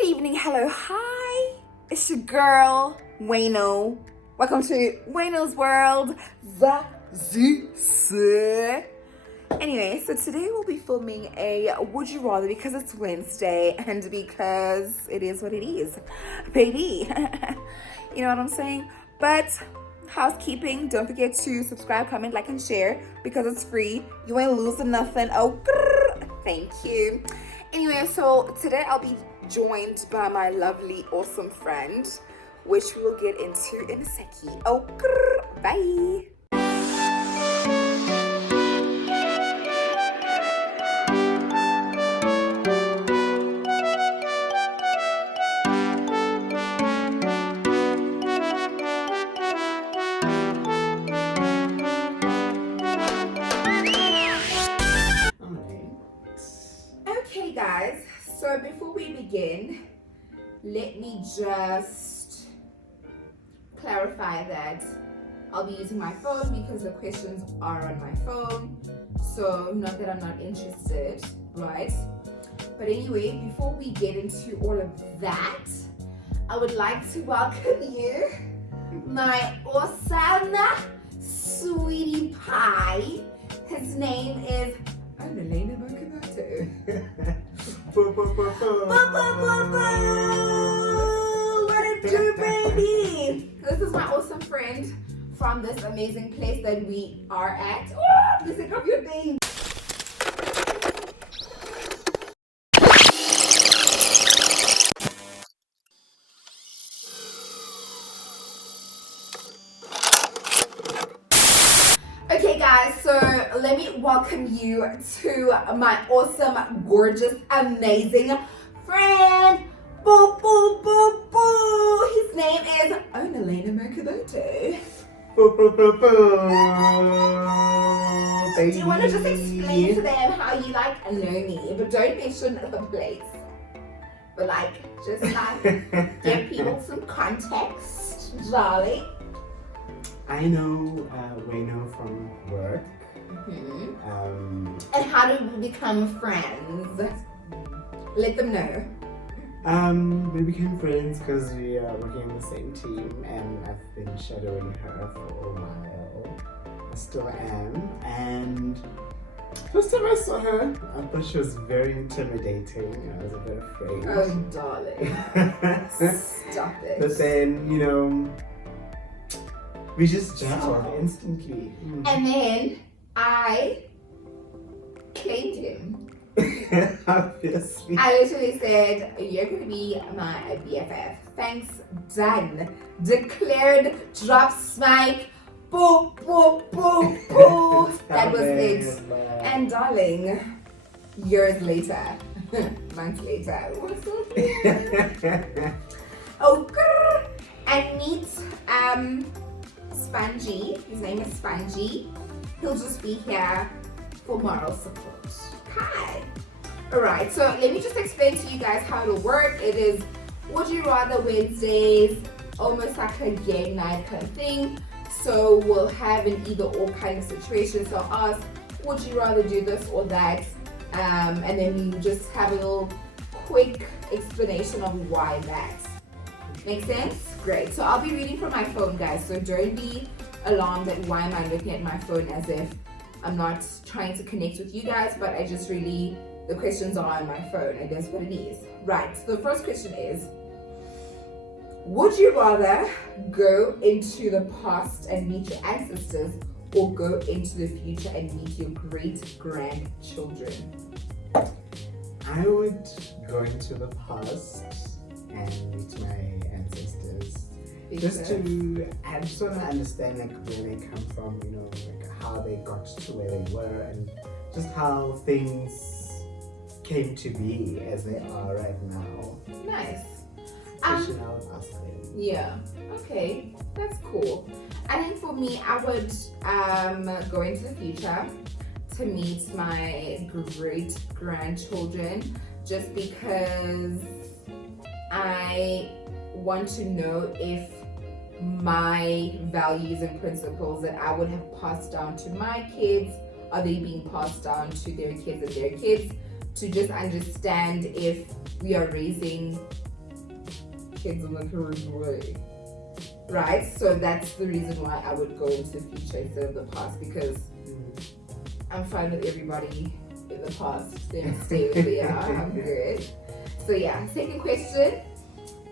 Good evening, hello, hi. It's your girl, Wayno. Welcome to Wayno's World, the Z. Anyway, so today we'll be filming a Would You Rather because it's Wednesday and because it is what it is, baby. You know what I'm saying? But housekeeping, don't forget to subscribe, comment, like, and share because it's free. You ain't losing nothing. Oh, thank you. Anyway, so today I'll be joined by my lovely, awesome friend, which we will get into in a second. Oh, bye. Okay, guys, so before we begin, let me just clarify that I'll be using my phone because the questions are on my phone. So not that I'm not interested, right? But anyway, before we get into all of that, I would like to welcome you, my awesome sweetie pie. His name is Mandela. What it do, baby? This is my awesome friend from this amazing place that we are at. Oh, listen up your thing. Okay guys, so let me welcome you to my awesome, gorgeous, amazing friend. Boo, boo, boo, boo. His name is Untitled. Do you want to just explain to them how you like know me? But don't mention the place. But like, just like give people some context, darling. I know Wayno from work. Mm-hmm. And how did we become friends? Let them know. We became friends because we are working on the same team, and I've been shadowing her for a while. I still am. And first time I saw her, I thought she was very intimidating. I was a bit afraid. Oh, darling. Stop it. But then, you know, we just juggled instantly. And then I claimed him. Obviously. I literally said, you're going to be my BFF. Thanks, done. Declared, drops mic. Boo, boo, boo, boo. That was it. And darling, years later, months later, we're still here. Oh, and meet Spongy. His name is Spongy. He'll just be here for moral support. Hi. Alright, so let me just explain to you guys how it'll work. It is Would You Rather Wednesdays, almost like a game night kind of thing. So we'll have an either or kind of situation. So I'll ask, would you rather do this or that? And then we just have a little quick explanation of why that. Make sense? Great. So I'll be reading from my phone, guys. So don't be alarmed at why am I looking at my phone as if I'm not trying to connect with you guys, but I just really, the questions are on my phone and that's what it is. Right. So the first question is, would you rather go into the past and meet your ancestors or go into the future and meet your great-grandchildren? I would go into the past and meet my ancestors. Just to understand like where they come from, you know, like how they got to where they were and just how things came to be as they are right now. Nice. Especially now with us. Yeah, okay, that's cool. I think for me, I would go into the future to meet my great-grandchildren just because I want to know if my values and principles that I would have passed down to my kids, are they being passed down to their kids and their kids, to just understand if we are raising kids in the Caribbean way. Right? So that's the reason why I would go into the future instead of the past, because I'm fine with everybody in the past. Then stay where they are. I'm good. So yeah, second question.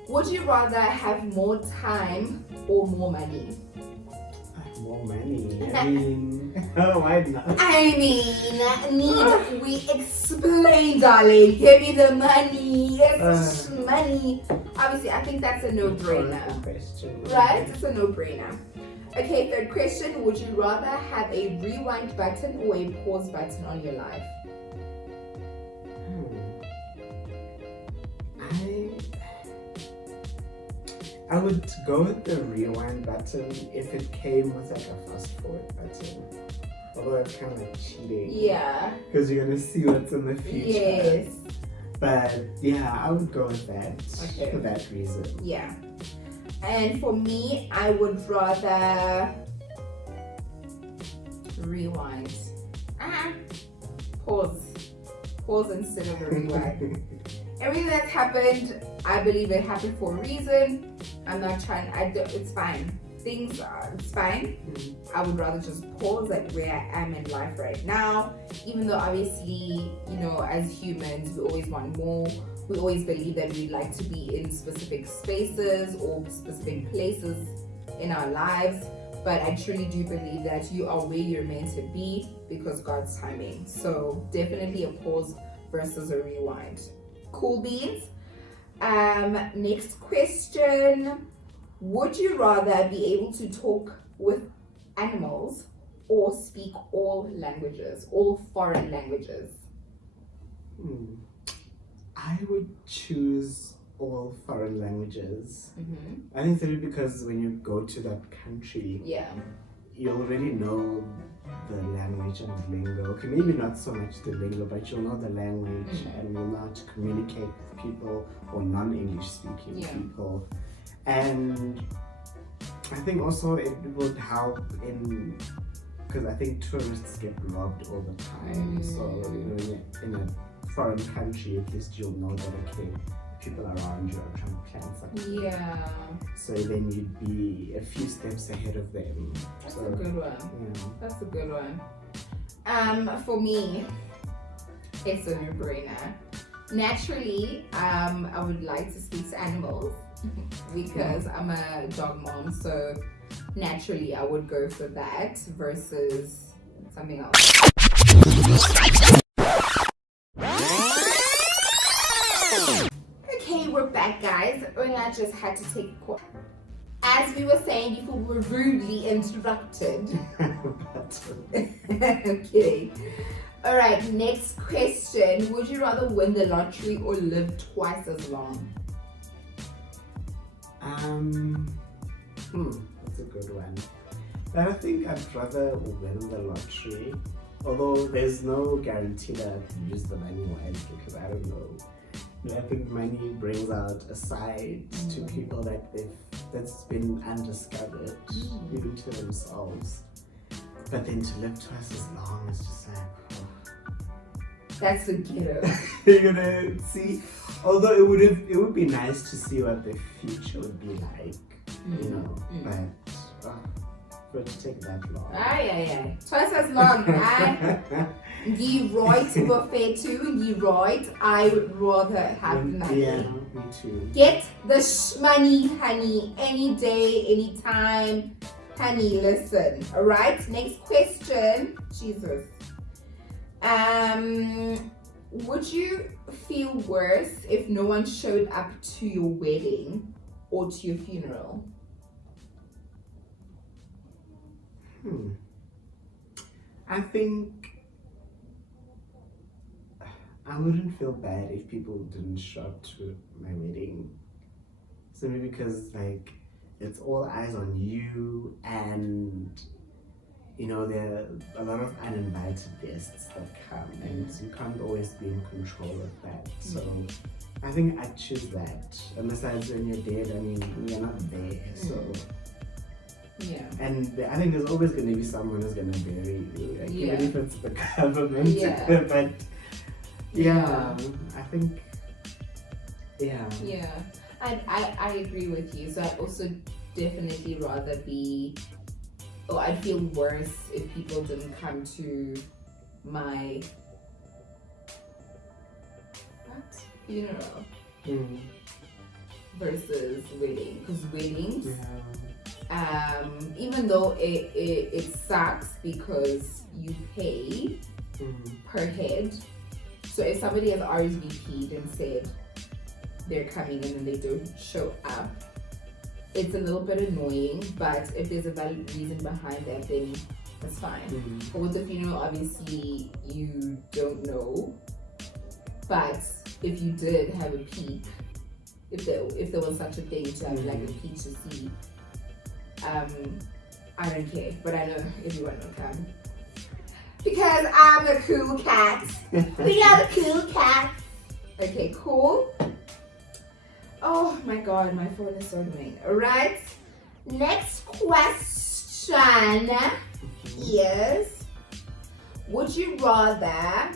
Would you rather have more time or more money? More money. I mean, why not? I mean, need we explain, darling? Give me the money. It's money. Obviously, I think that's a no-brainer. Right? It's a no-brainer. Okay, third question. Would you rather have a rewind button or a pause button on your life? I would go with the rewind button if it came with like a fast forward button. Although it's kind of like cheating. Yeah. Because you're going to see what's in the future. Yes. But yeah, I would go with that. Okay. For that reason. Yeah. And for me, I would rather rewind. Pause instead of a rewind. Everything that's happened, I believe it happened for a reason. I'm not trying, it's fine. It's fine. I would rather just pause at where I am in life right now. Even though obviously, you know, as humans, we always want more. We always believe that we like to be in specific spaces or specific places in our lives. But I truly do believe that you are where you're meant to be because God's timing. So definitely a pause versus a rewind. Cool beans. Next question. Would you rather be able to talk with animals or speak all languages, all foreign languages? I would choose all foreign languages. I think simply because when you go to that country, you already know the language and the lingo. Okay, maybe not so much the lingo, but you'll know the language and you'll know how to communicate with people or non-English speaking people. And I think also it would help because I think tourists get robbed all the time. So you know, in a foreign country, at least you'll know that okay, people around you are trying to plan something. Yeah. So then you'd be a few steps ahead of them. That's a good one. Yeah. That's a good one. For me, it's a no-brainer. Naturally, I would like to speak to animals because I'm a dog mom. So naturally, I would go for that versus something else. We're back, guys. I just had to take a call. As we were saying before, we were rudely interrupted. I'm kidding. All right, next question. Would you rather win the lottery or live twice as long? That's a good one. But I think I'd rather win the lottery. Although there's no guarantee that I'd use the money wisely because I don't know. I think money brings out a side to people that's been undiscovered, even to themselves. But then to live twice as long is just like, that's the ghetto. You're gonna see. Although it would be nice to see what the future would be like, you know. But for it to take that long. Aye. Twice as long. Ye right were fair too. Ye right. I would rather have money. Yeah, me too. Get the money, honey. Any day, any time, honey. Listen. All right. Next question. Jesus. Would you feel worse if no one showed up to your wedding or to your funeral? I think I wouldn't feel bad if people didn't show up to my wedding. Simply because like it's all eyes on you, and you know there are a lot of uninvited guests that come, and you can't always be in control of that. So I think I'd choose that. And besides, when you're dead, I mean, you're not there, so. Yeah. And I think there's always going to be someone who's going to bury you, like, even if it's the government. But I think, Yeah. I agree with you. So I'd also definitely rather be, or I'd feel worse if people didn't come to my funeral versus wedding. Because weddings, even though it sucks because you pay per head. So if somebody has RSVP'd and said they're coming and then they don't show up, it's a little bit annoying, but if there's a valid reason behind that, then that's fine. But with the funeral, obviously you don't know. But if you did have a peek, if there was such a thing to have like a peek to see, I don't care, but I know everyone will come. Because I'm a cool cat. We are the cool cats. Okay, cool. Oh my god, my phone is so annoying. Alright, next question is, would you rather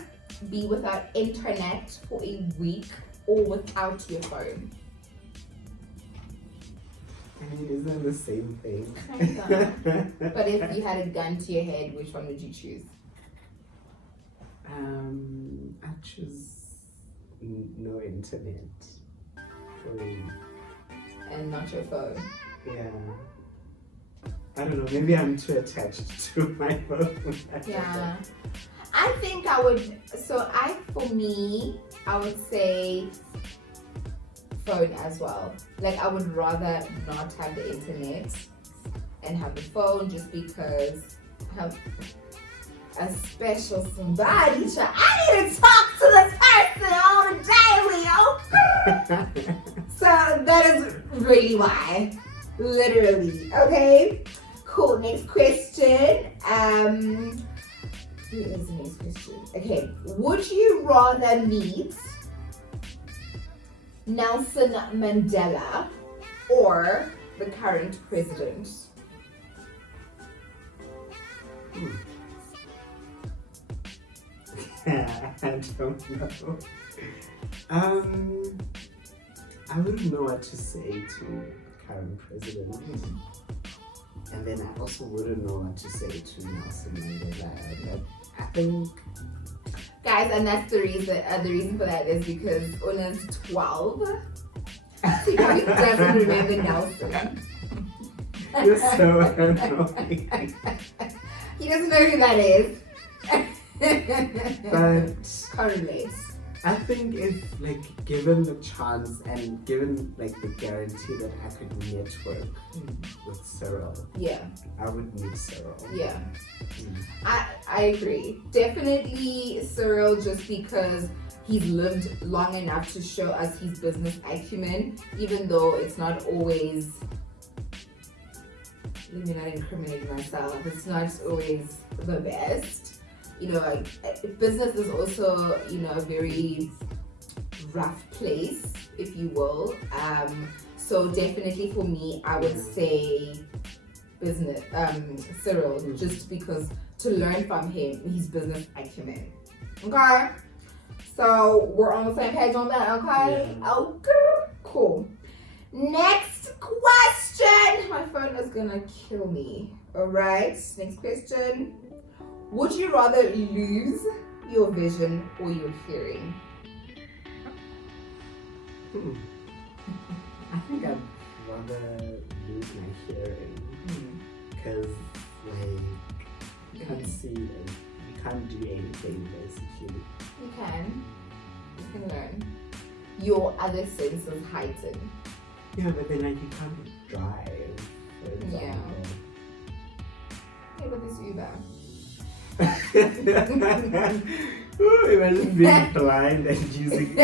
be without internet for a week or without your phone? I mean, isn't it the same thing? Kinda. But if you had a gun to your head, which one would you choose? I choose no internet. And not your phone. Yeah. I don't know, maybe I'm too attached to my phone. Yeah. I think I would, for me, I would say phone as well. Like, I would rather not have the internet and have the phone just because I have a special somebody. I need to talk to this person on a daily, So that is really why. Literally. Okay? Cool. Next question. Who is the next question? Okay. Would you rather meet Nelson Mandela or the current president? I don't know. I wouldn't know what to say to the current president. And then I also wouldn't know what to say to Nelson Mandela. I think, guys, and that's the reason. The reason for that is because Una's 12. He probably doesn't remember Nelson. You're so annoying. He doesn't know who that is. But correlate. I think if, like, given the chance and given, like, the guarantee that I could network with Cyril, yeah, I would meet Cyril. Yeah, I agree. Definitely Cyril, just because he's lived long enough to show us his business acumen, even though it's not always, let me not incriminate myself, it's not always the best. You know, like, business is also, you know, a very rough place, if you will. So definitely for me, I would say business, Cyril, just because to learn from him, his business acumen. Okay? So we're on the same page on that, okay? Yeah. Okay, cool. Next question. My phone is gonna kill me. All right, next question. Would you rather lose your vision or your hearing? I think I'd rather lose my hearing because, like, you can't see and you can't do anything basically. You can learn. Your other senses heighten. Yeah, but then, like, you can't drive. For example. Yeah, but this Uber. Imagine being blind and using I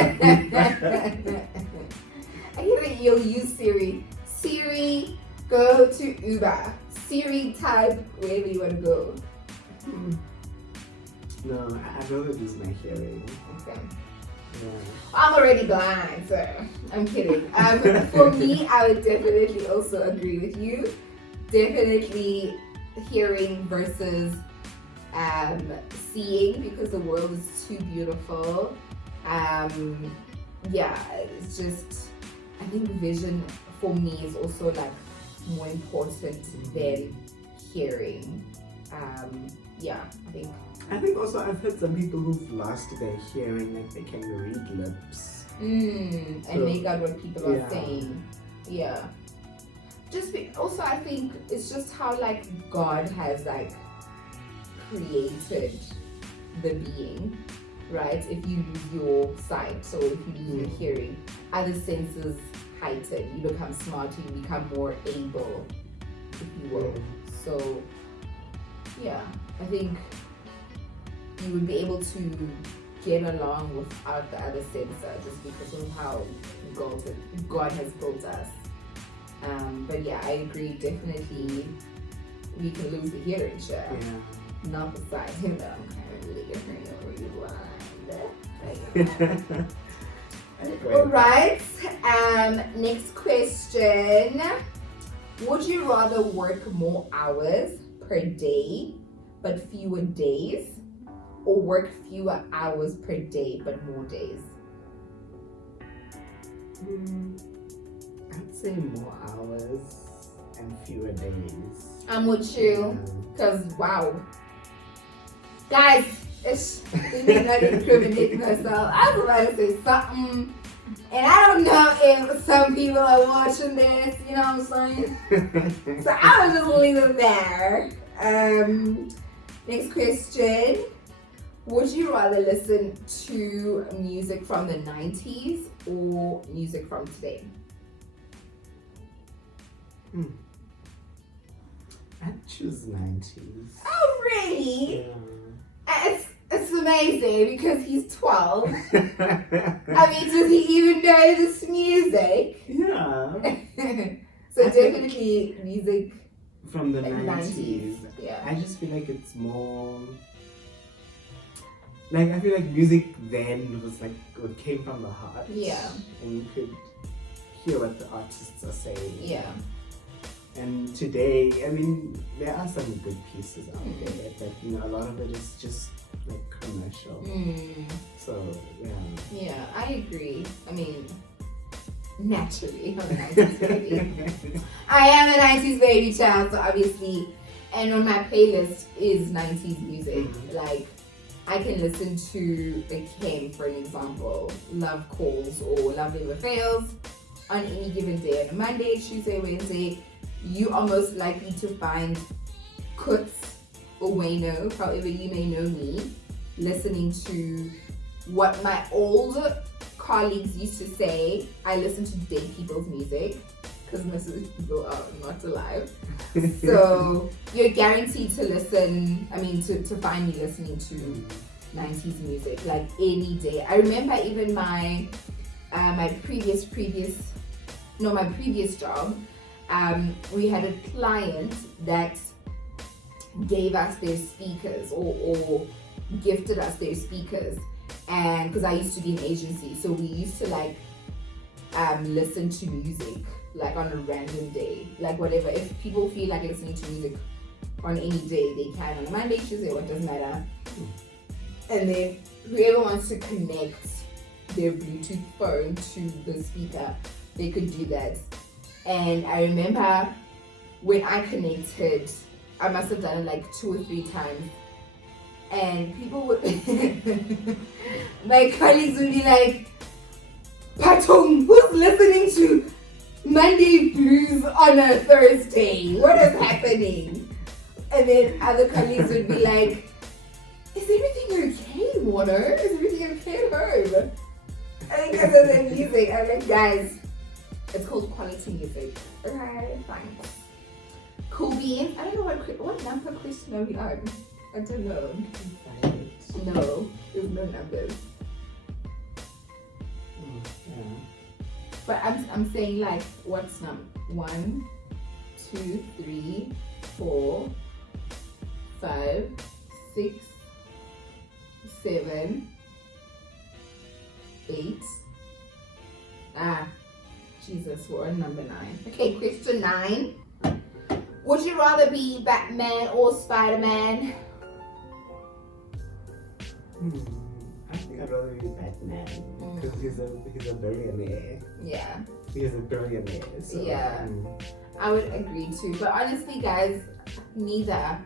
hear that you'll use Siri. Siri, go to Uber. Siri, type wherever you want to go. No, I'd rather lose my hearing. Okay. Yeah. I'm already blind, so I'm kidding. For me, I would definitely also agree with you. Definitely hearing versus seeing, because the world is too beautiful. Yeah, it's just I think vision for me is also like more important than hearing. I think also I've heard some people who've lost their hearing, like they can read lips. And make out what people are saying. Yeah. Also I think it's just how like God has like created the being, right? If you lose your sight, so if you lose your hearing, other senses heighten, you become smarter, you become more able, if you will. So yeah, I think you would be able to get along without the other sensor just because of how God has built us. But yeah, I agree, definitely we can lose the hearing, sure. Yeah. Not the sight, I'm kind of really hearing over you blind. Alright, next question. Would you rather work more hours per day but fewer days, or work fewer hours per day but more days? I'd say more hours and fewer days. I'm with you, because wow. Guys, we may not incriminate myself. I was about to say something, and I don't know if some people are watching this, you know what I'm saying? So I will just leave it there. Next question. Would you rather listen to music from the 90s or music from today? I'd choose 90s. Oh, really? Yeah. It's amazing because he's 12. I mean, does he even know this music? Yeah. So definitely music from the like 90s. Yeah. I just feel like it's more like, I feel like music then was like what came from the heart. Yeah. And you could hear what the artists are saying. Yeah. And today, I mean, there are some good pieces out there, but you know, a lot of it is just like commercial. So yeah. Yeah, I agree. I mean, naturally, I'm a 90s baby. I am a 90s baby child, so obviously, and on my playlist is 90s music. Like, I can listen to The King, for an example, Love Calls or Love Never Fails on any given day. On a Monday, Tuesday, Wednesday, you are most likely to find Kutz or Wayno, however you may know me, listening to what my old colleagues used to say. I listen to dead people's music because most of these people are not alive. So you're guaranteed to listen, to find me listening to 90s music like any day. I remember even my previous job, we had a client that gave us their speakers or gifted us their speakers, and because I used to be an agency, so we used to like listen to music like on a random day, like whatever. If people feel like listening to music on any day, they can. On a Monday, Tuesday, what doesn't matter. And then whoever wants to connect their Bluetooth phone to the speaker, they could do that. And I remember when I connected, I must have done it like 2 or 3 times, and people would my colleagues would be like, Patong, who's listening to Monday Blues on a Thursday? What is happening? And then other colleagues would be like, is everything okay, Warner? Is everything okay at home? And because of the music, I'm like, guys, it's called quality music. Okay, fine. Cool beans. I don't know what number question are we on? I don't know. No, there's no numbers. But I'm saying like, what's number? 1, 2, 3, 4, 5, 6, 7, 8. Jesus, we're on number 9. Okay, question 9. Would you rather be Batman or Spider-Man? I think I'd rather be Batman because he's a billionaire. Yeah. He's a billionaire. So, Yeah. I would agree too. But honestly, guys, neither.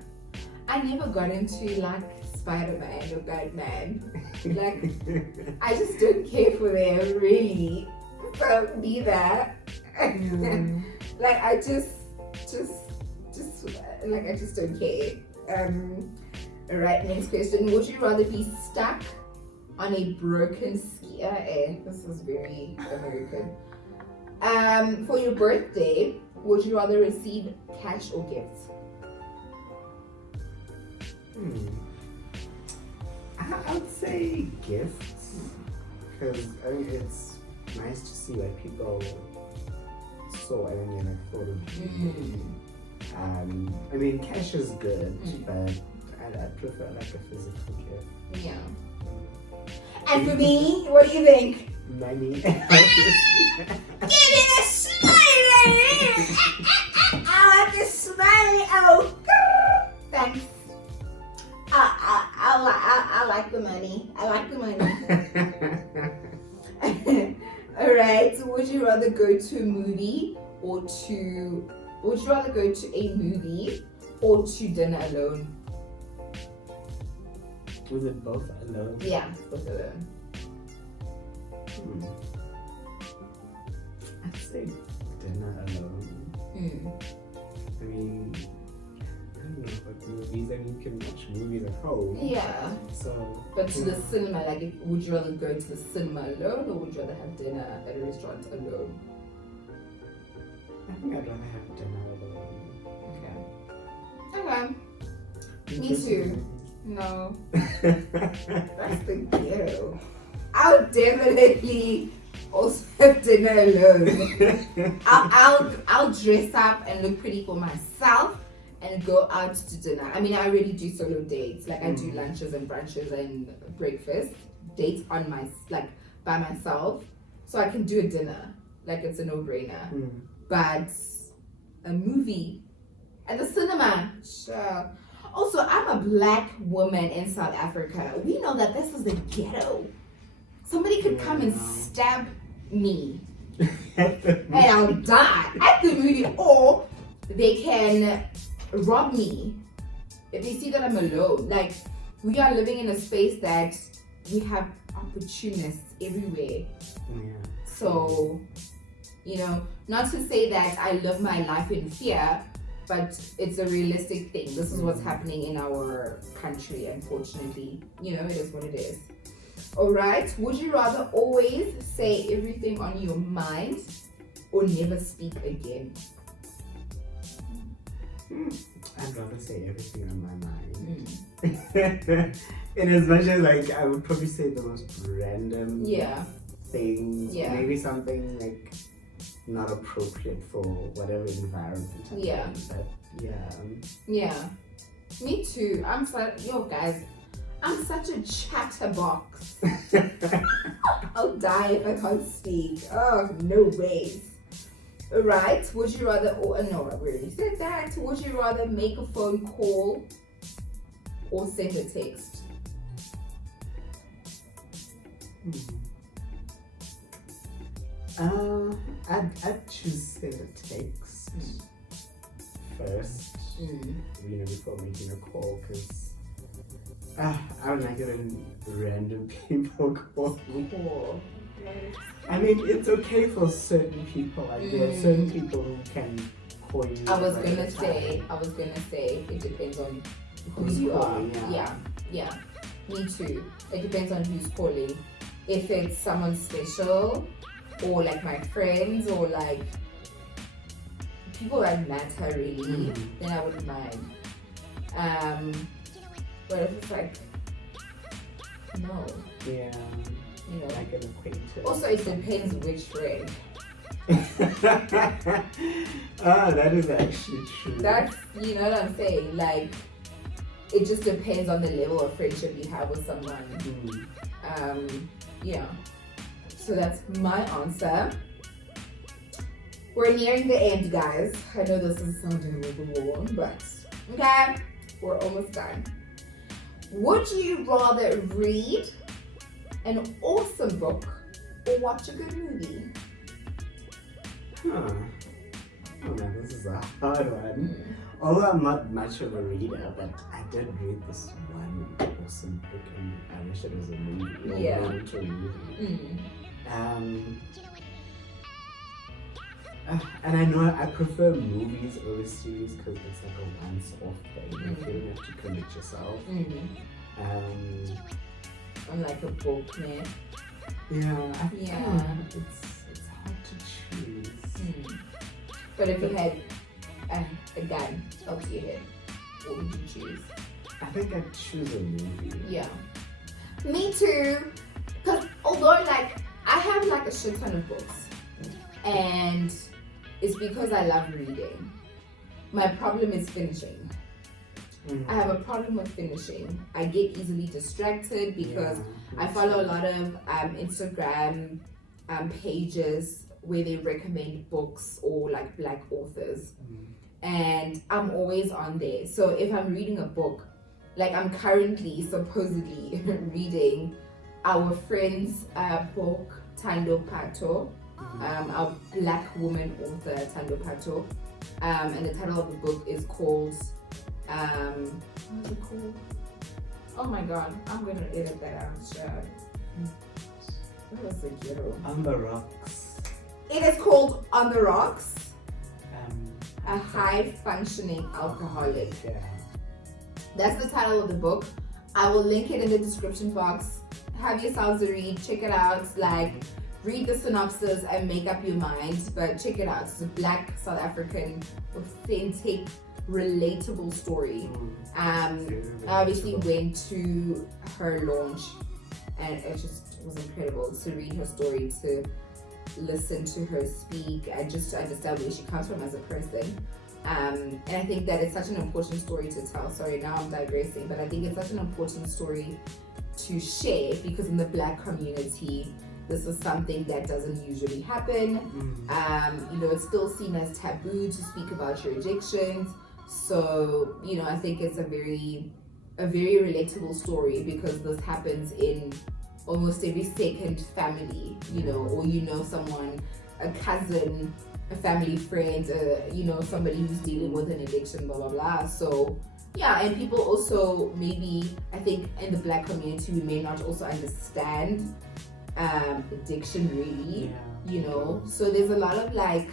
I never got into like Spider-Man or Batman. Like, I just don't care for them really. So neither. Like, I just like, I just don't care. Alright, next question. Would you rather be stuck on a broken skier? This is very American. For your birthday, would you rather receive cash or gifts? I would say gifts, because I mean it's nice to see like people saw and then like thought of you. I mean cash is good, but I prefer like a physical gift. Yeah. And for me, what do you think? Money. Give me the smiley! I like the smiley. Oh, thanks. I like the money. I like the money. Alright, so would you rather go to a movie or to... Would you rather go to a movie or to dinner alone? Was it both alone? Yeah, both alone. I'd say dinner alone. I mean, I don't know about movies. I mean, you can watch movies at home. Yeah. So. But to the cinema, like, would you rather go to the cinema alone or would you rather have dinner at a restaurant alone? I think I'd rather have dinner alone. Okay. Me too. No. That's the ghetto. I would definitely also have dinner alone. I'll dress up and look pretty for myself and go out to dinner. I mean, I already do solo dates. Like, I do lunches and brunches and breakfast dates on my, like, by myself. So I can do a dinner. Like, it's a no-brainer. But a movie at the cinema, sure. Also, I'm a black woman in South Africa. We know that this is the ghetto. Somebody could come and stab me and I'll die at the movie, or they can rob me if they see that I'm alone. Like, we are living in a space that we have opportunists everywhere. So, you know, not to say that I live my life in fear, but it's a realistic thing. This is what's happening in our country, unfortunately. You know, it is what it is. All right. Would you rather always say everything on your mind or never speak again? I'd rather say everything on my mind. In as much as like I would probably say the most random things. Maybe something like not appropriate for whatever environment. But yeah. Me too. Guys, I'm such a chatterbox. I'll die if I can't speak. Oh, no ways. Alright, would you rather, no, I already said that. Would you rather make a phone call or send a text? I'd choose send a text first, before making a call, because I don't like it when random people call me. I mean, it's okay for certain people. Like there are certain people who can call you. I was gonna say, it depends on who you are. Yeah. Me too. It depends on who's calling. If it's someone special, or like my friends, or like people that matter really, then I wouldn't mind. But if it's like, no. Yeah. You know. Like an acquaintance. Also, it depends which friend. That is actually true. That's, you know what I'm saying? Like, it just depends on the level of friendship you have with someone. Yeah. So that's my answer. We're nearing the end, guys. I know this is sounding a little warm, but okay, we're almost done. Would you rather read an awesome book or watch a good movie? Huh. Oh man, this is a hard one. Although I'm not much of a reader, but I did read this one awesome book and I wish it was a movie. Or Yeah. went to a movie. And I know I prefer movies over series because it's like a once-off thing. Like you don't have to commit yourself. Unlike a book, man. Yeah, it's hard to choose. But if you had a gun up to your head, what would you choose? I think I'd choose a movie. Yeah. Me too. Because although like I have like a shit ton of books and it's because I love reading. My problem is finishing. I have a problem with finishing. I get easily distracted because I follow a lot of Instagram pages where they recommend books or like Black authors. And I'm always on there. So if I'm reading a book, like I'm currently supposedly reading our friend's book, Tando Pato, our Black woman author, Tando Pato. And the title of the book is called, what's it called? Oh my god, I'm gonna edit that out, child. What was the ghetto? On the Rocks. It is called On the Rocks. A high functioning alcoholic. Yeah. That's the title of the book. I will link it in the description box. Have yourselves a read, check it out. Like, read the synopsis and make up your mind. But check it out. It's a Black South African, authentic, relatable story. I obviously went to her launch, and it just was incredible to read her story, to listen to her speak, and just to understand where she comes from as a person. And I think that it's such an important story to tell. Sorry, now I'm digressing, but I think it's such an important story to share because in the Black community, this is something that doesn't usually happen. You know, it's still seen as taboo to speak about your addictions. So, you know, I think it's a very relatable story because this happens in almost every second family, you know, or you know someone, a cousin, a family friend, you know, somebody who's dealing with an addiction, blah, blah, blah. So, yeah, and people also maybe, I think in the Black community, we may not also understand addiction really, you know. So there's a lot of like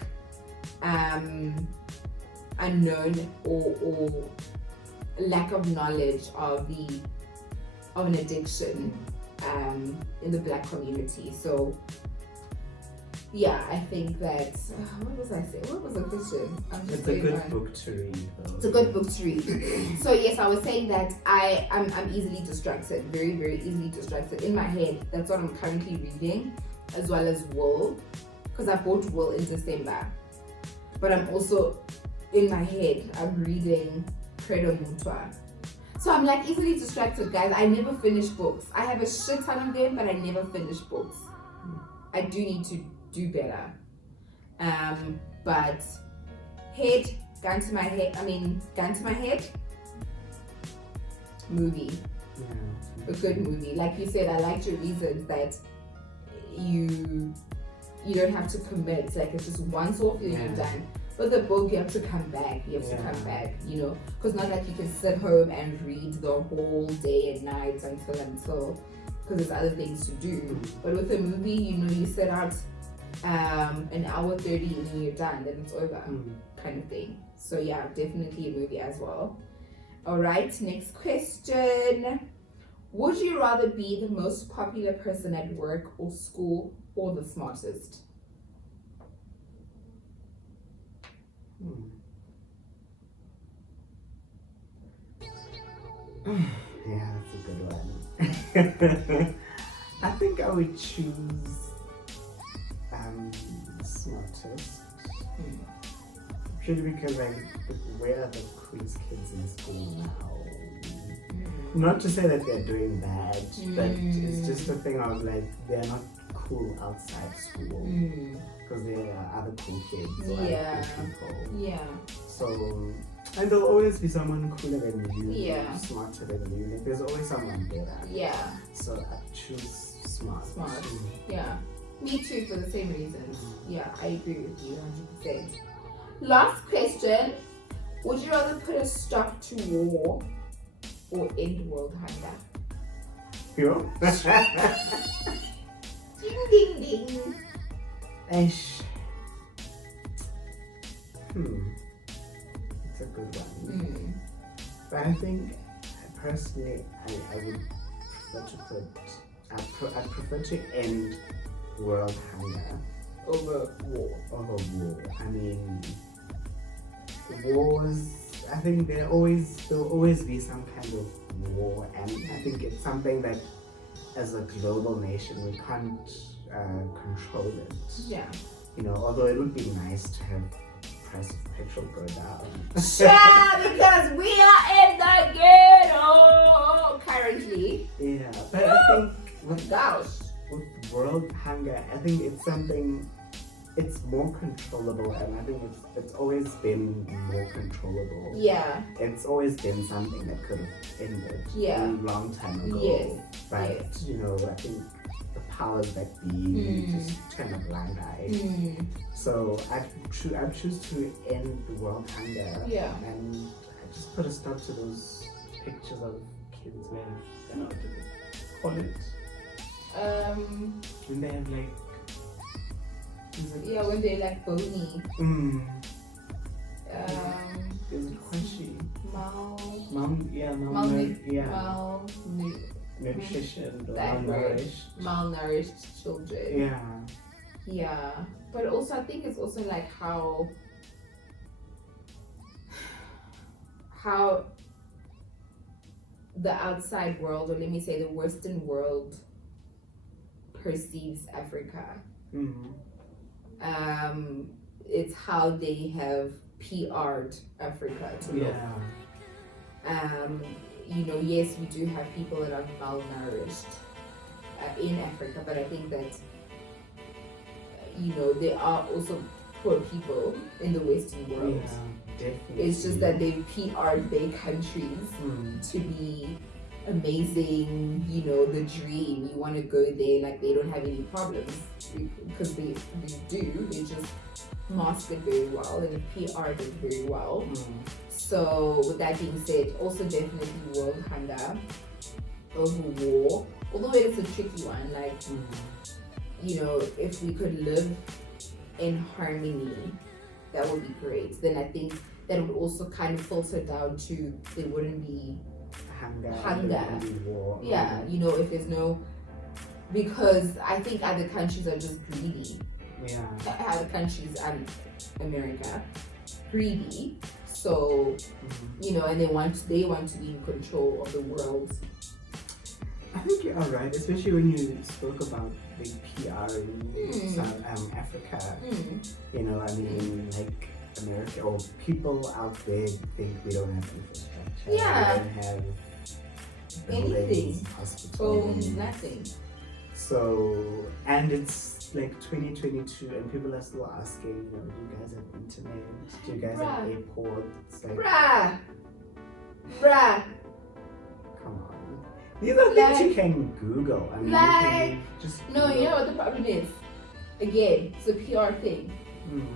unknown or lack of knowledge of an addiction in the Black community. So yeah, I think that what was I saying? What was the question? It's a good book to read though. It's a good book to read. So yes, I was saying that I'm easily distracted, very, very easily distracted in my head. That's what I'm currently reading, as well as Will, because I bought Will in December. But I'm also in my head, I'm reading Credo Mutwa. So I'm like easily distracted, guys. I never finish books. I have a shit ton of them, but I never finish books. I do need to do better. But gun to my head, movie. A good movie. Like you said, I liked your reasons that you don't have to commit. Like it's just once off, you're done. But the book, you have to come back. You have to come back, you know, because not like you can sit home and read the whole day and night until, because there's other things to do. But with a movie, you know, you set out an hour 30 and then you're done, then it's over, kind of thing. So yeah, definitely a movie as well. All right, next question. Would you rather be the most popular person at work or school or the smartest? Yeah, that's a good one. I think I would choose smartest. Purely because where are the quiz kids in school now? Not to say that they're doing bad, but it's just a thing of like they're not cool outside school because there are other cool kids or other cool people. Yeah. So, and there'll always be someone cooler than you, smarter than you. Like there's always someone better. Yeah. So I choose smart. Yeah. Me too, for the same reasons. Yeah, I agree with you 100%. Last question. Would you rather put a stop to war or end world hunger? You? Ding ding ding. Ish. It's a good one. But I think personally, I would prefer to I prefer to end world hunger Over war. I mean, wars. I think there'll always be some kind of war, and I think it's something that, as a global nation, we can't control it. Yeah. You know, although it would be nice to have price of petrol go down. Yeah, because we are in the ghetto currently. Yeah, but I think with world hunger, I think it's something. It's more controllable, and I think it's always been more controllable. Yeah. It's always been something that could have ended a long time ago. Yes. But you know, I think the powers that be just turn a blind eye. So I choose to end the world hunger. Yeah. And I just put a stop to those pictures of kids when what do they call it? When they have like. Yeah, when they like bony. Is it crunchy? Malnutrition or malnourished children. Yeah. But also I think it's also like how the outside world, or let me say the Western world, perceives Africa. It's how they have PR'd Africa to look. You know, yes, we do have people that are malnourished in Africa, but I think that, you know, there are also poor people in the Western world. Definitely. It's just that they've PR'd their countries to be amazing, you know, the dream. You want to go there, like they don't have any problems because they do. They just mask it very well and PR'd it very well. So with that being said, also definitely world hunger over war. Although it is a tricky one, like you know, if we could live in harmony, that would be great. Then I think that would also kind of filter down to there wouldn't be hunger. War. Yeah, you know, if there's no, because I think other countries are just greedy. Other countries and America greedy. So you know, and they want to be in control of the world. I think you're right, especially when you spoke about big PR in Africa. You know, I mean, like America or people out there think we don't have infrastructure. Yeah. We don't have anything, hospitals, nothing. So, and it's like 2022 and people are still asking, you know, do you guys have internet? Do you guys have airports? Like, Bruh. Come on. These are things you can Google. I mean, you can just Google. No, you know what the problem is? Again, it's a PR thing.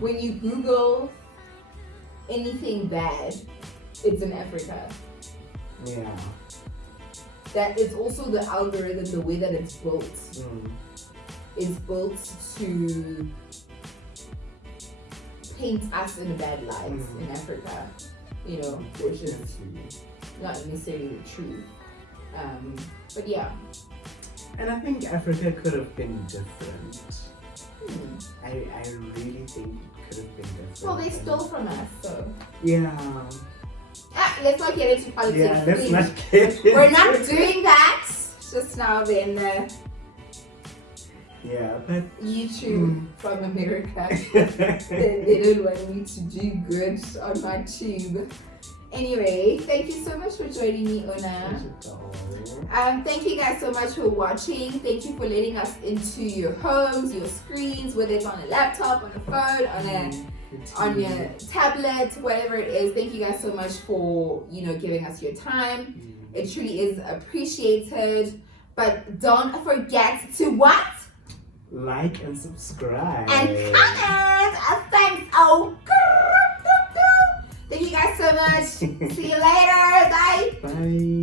When you Google anything bad, it's in Africa. Yeah. That is also the algorithm, the way that it's built. It's built to paint us in a bad light in Africa, you know, which is not necessarily the truth. But yeah. And I think Africa could have been different. I really think it could have been different. Well, they stole from us, so. Yeah. Let's not get into politics. Yeah, let's not get into We're not doing that. Just now then. Yeah, but YouTube from America. they don't want me to do good on my tube. Anyway, thank you so much for joining me, Ona. Thank you guys so much for watching. Thank you for letting us into your homes, your screens, whether it's on a laptop, on a phone, on your tablet, whatever it is. Thank you guys so much for, you know, giving us your time. It truly is appreciated. But don't forget to what? like and subscribe. And comment. Thanks. Oh, thank you guys so much. See you later. Bye. Bye.